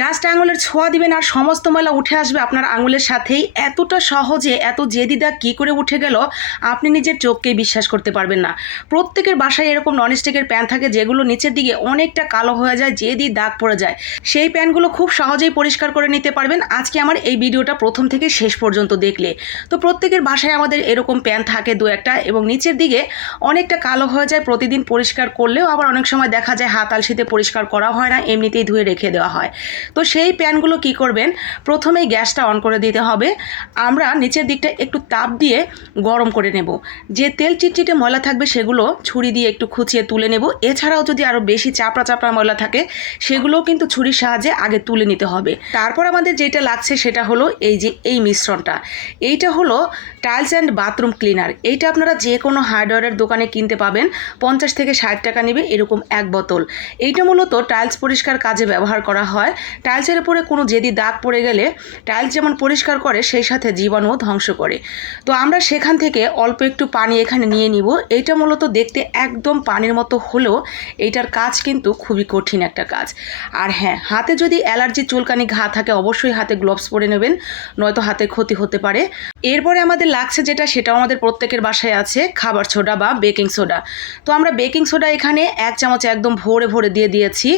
Just আঙুলের ছোঁয়া দিবেন আর সমস্ত ময়লা উঠে আসবে আপনার আঙুলের সাথেই। এতটা সহজে, এত জেদি দাগ কী করে উঠে গেল, আপনি নিজের চোখকেই বিশ্বাস করতে পারবেন না। প্রত্যেকের বাসায় এরকম ননস্টিকের প্যান থাকে যেগুলো নিচের দিকে অনেকটা কালো হয়ে যায়, জেদি দাগ পড়ে যায়। সেই প্যানগুলো খুব সহজেই পরিষ্কার করে নিতে পারবেন। আজকে আমার এই ভিডিওটা প্রথম থেকে শেষ পর্যন্ত দেখলে। তো প্রত্যেকের বাসায় আমাদের এরকম প্যান থাকে দু একটা এবং নিচের দিকে অনেকটা কালো হয়ে যায়, প্রতিদিন পরিষ্কার করলেও আবার অনেক সময় দেখা যায় হাত আলসিতে পরিষ্কার করা হয় না, এমনিতেই ধুয়ে রেখে দেওয়া হয়। তো সেই প্যানগুলো কি করবেন? প্রথমেই গ্যাসটা অন করে দিতে হবে। আমরা নিচের দিকটা একটু তাপ দিয়ে গরম করে নেব। যে তেল চিটচিটে ময়লা থাকবে সেগুলো ছুরি দিয়ে একটু খুঁচিয়ে তুলে নেব। এছাড়াও যদি আরও বেশি চাপড়া চাপড়া ময়লা থাকে, সেগুলোও কিন্তু ছুরির সাহায্যে আগে তুলে নিতে হবে। তারপর আমাদের যেটা লাগছে সেটা হলো এই যে এই মিশ্রণটা। এইটা হলো টাইলস অ্যান্ড বাথরুম ক্লিনার। এইটা আপনারা যে কোনো হার্ডওয়্যারের দোকানে কিনতে পাবেন। পঞ্চাশ থেকে ষাট টাকা নেবে এরকম এক বোতল। এইটা মূলত টাইলস পরিষ্কার কাজে ব্যবহার করা হয়। টাইলসের উপরে কোনো যেদি দাগ পড়ে গেলে টাইলস যেমন পরিষ্কার করে, সেই সাথে জীবাণুও ধ্বংস করে। তো আমরা সেখান থেকে অল্প একটু পানি এখানে নিয়ে নিব। এইটা মূলত দেখতে একদম পানির মতো হলেও এইটার কাজ কিন্তু খুবই কঠিন একটা কাজ। আর হ্যাঁ হাতে যদি অ্যালার্জি চুলকানি ঘা থাকে, অবশ্যই হাতে গ্লোভস পরে নেবেন, নয়তো হাতে ক্ষতি হতে পারে। এরপরে আমাদের লাগছে যেটা, সেটাও আমাদের প্রত্যেকের বাসায় আছে, খাবার সোডা বা বেকিং সোডা। তো আমরা বেকিং সোডা এখানে এক চামচ একদম ভরে ভরে দিয়ে দিয়েছি।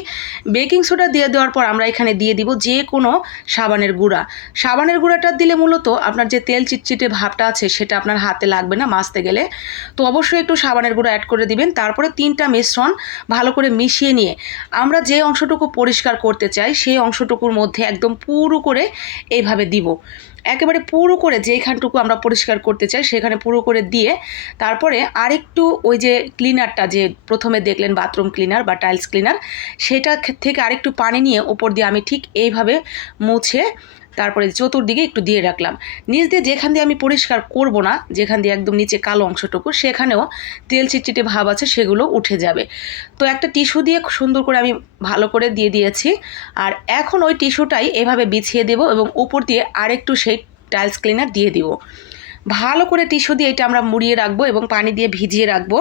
বেকিং সোডা দিয়ে দেওয়ার পর আমরা এখানে দিয়ে দিব যে কোনো সাবানের গুঁড়া। সাবানের গুঁড়াটা দিলে মূলত আপনার যে তেল চিটচিটে ভাবটা আছে সেটা আপনার হাতে লাগবে না, মাছতে গেলে। তো অবশ্যই একটু সাবানের গুঁড়া অ্যাড করে দিবেন। তারপরে তিনটা মিশ্রণ ভালো করে মিশিয়ে নিয়ে আমরা যে অংশটুকু পরিষ্কার করতে চাই, সেই অংশটুকুর মধ্যে একদম পুরো করে এইভাবে দিব। একেবারে পুরো করে যেইখানটুকু আমরা পরিষ্কার করতে চাই, সেখানে পুরো করে দিয়ে তারপরে আরেকটু ওই যে ক্লিনারটা যে প্রথমে দেখলেন বাথরুম ক্লিনার বা টাইলস ক্লিনার সেটা থেকে আরেকটু পানি নিয়ে ওপর দিয়ে আমি ঠিক এইভাবে মুছে তারপরে চতুর্দিকে একটু দিয়ে রাখলাম। নিচ দিয়ে যেখান দিয়ে আমি পরিষ্কার করব না, যেখান দিয়ে একদম নিচে কালো অংশটুকু, সেখানেও তেল চিটচিটে ভাব আছে, সেগুলো উঠে যাবে। তো একটা টিস্যু দিয়ে সুন্দর করে আমি ভালো করে দিয়ে দিয়েছি। আর এখন ওই টিস্যুটাই এভাবে বিছিয়ে দেব এবং উপর দিয়ে আরেকটু সেই টাইলস ক্লিনার দিয়ে দিব। ভালো করে টিস্যু দিয়ে এটা আমরা মুড়িয়ে রাখব এবং পানি দিয়ে ভিজিয়ে রাখব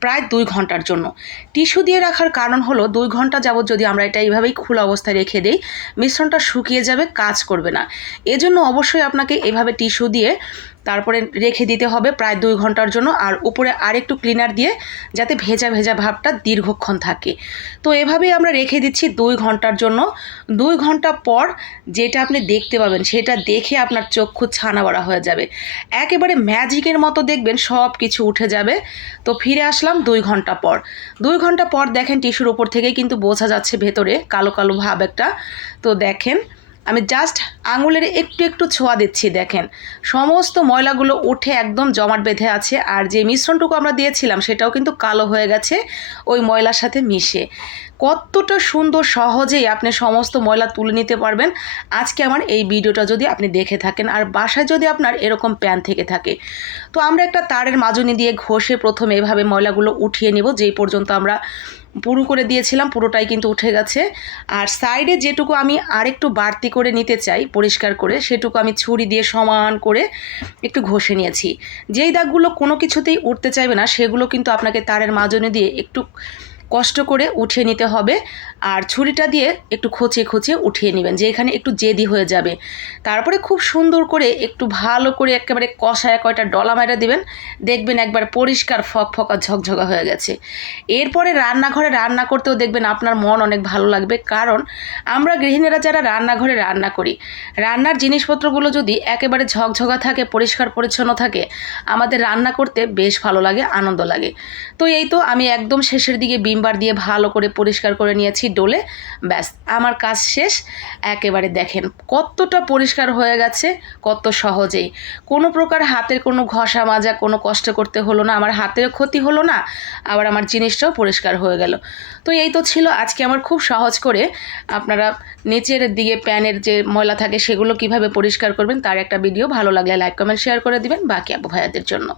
প্রায় দুই ঘণ্টার জন্য। টিস্যু দিয়ে রাখার কারণ হলো দুই ঘণ্টা যাবৎ যদি আমরা এটা এইভাবেই খোলা অবস্থায় রেখে দিই, মিশ্রণটা শুকিয়ে যাবে, কাজ করবে না। এজন্য অবশ্যই আপনাকে এভাবে টিস্যু দিয়ে তারপরে রেখে দিতে হবে প্রায় দুই ঘণ্টার জন্য আর উপরে আরেকটু ক্লিনার দিয়ে যাতে ভেজা ভেজা ভাবটা দীর্ঘক্ষণ থাকে। তো এভাবেই আমরা রেখে দিচ্ছি দুই ঘণ্টার জন্য। দুই ঘণ্টা পর যেটা আপনি দেখতে পাবেন সেটা দেখে আপনার চক্ষু ছানা বড়া হয়ে যাবে। একেবারে ম্যাজিকের মতো দেখবেন সব কিছু উঠে যাবে। তো ফিরে আসলাম দুই ঘণ্টা পর। দুই ঘণ্টা পর দেখেন টিস্যুর উপর থেকেই কিন্তু বোঝা যাচ্ছে ভেতরে কালো কালো ভাব একটা। তো দেখেন আমি জাস্ট আঙুলের একটু একটু ছোঁয়া দিচ্ছি, দেখেন। সমস্ত ময়লাগুলো উঠে একদম জমাট বেঁধে আছে, আর যে মিশ্রণটুকু আমরা দিয়েছিলাম সেটাও কিন্তু কালো হয়ে গেছে, ওই ময়লার সাথে মিশে। কতটা সুন্দর সহজেই আপনি সমস্ত ময়লা তুলে নিতে পারবেন। আজকে আমার এই ভিডিওটা যদি আপনি দেখে থাকেন, আর বাসায় যদি আপনার এরকম প্যান থেকে থাকে। তো আমরা একটা তারের মাজনি দিয়ে ঘষে প্রথমে এভাবে ময়লাগুলো উঠিয়ে নেব, যেই পর্যন্ত আমরা পুরো করে দিয়েছিলাম, পুরোটাই কিন্তু উঠে গেছে। আর সাইডে যেটুকু আমি আরেকটু বাড়তি করে নিতে চাই, পরিষ্কার করে, সেটুকু আমি ছুরি দিয়ে সমান করে একটু ঘষে নিয়েছি। যেই দাগগুলো কোনো কিছুতেই উঠতে চাইবে না, সেগুলো কিন্তু আপনাকে তারের মাজনে দিয়ে একটু কষ্ট করে উঠিয়ে নিতে হবে। আর ছুরিটা দিয়ে একটু খোঁচে খোঁচে উঠিয়ে নেবেন যে এখানে একটু জেদি হয়ে যাবে। তারপরে খুব সুন্দর করে একটু ভালো করে একেবারে কষায় কয়টা ডলা মাইরা দেবেন। দেখবেন একবার পরিষ্কার ফক ফকা ঝকঝকা হয়ে গেছে। এরপরে রান্নাঘরে রান্না করতেও দেখবেন আপনার মন অনেক ভালো লাগবে। কারণ আমরা গৃহিণীরা যারা রান্নাঘরে রান্না করি, রান্নার জিনিসপত্রগুলো যদি একেবারে ঝকঝকা থাকে, পরিষ্কার পরিচ্ছন্ন থাকে, আমাদের রান্না করতে বেশ ভালো লাগে, আনন্দ লাগে। তো এই তো আমি একদম শেষের দিকে বিমবার দিয়ে ভালো করে পরিষ্কার করে নিয়েছি ডোলে। ব্যাস, আমার কাজ শেষ। একেবারে দেখেন কতটা পরিষ্কার হয়ে গেছে, কত সহজেই। কোনো প্রকার হাতের কোনো ঘষা মাজা, কোনো কষ্ট করতে হলো না, আমার হাতের ক্ষতি হলো না, আবার আমার জিনিসটাও পরিষ্কার হয়ে গেল। তো এই তো ছিল আজকে আমার খুব সহজ করে। আপনারা নিচের দিকে প্যানের যে ময়লা থাকে সেগুলো কীভাবে পরিষ্কার করবেন, তার একটা ভিডিও ভালো লাগলে লাইক, কমেন্ট, শেয়ার করে দিবেন বাকি আপু ভাইয়াদের জন্য।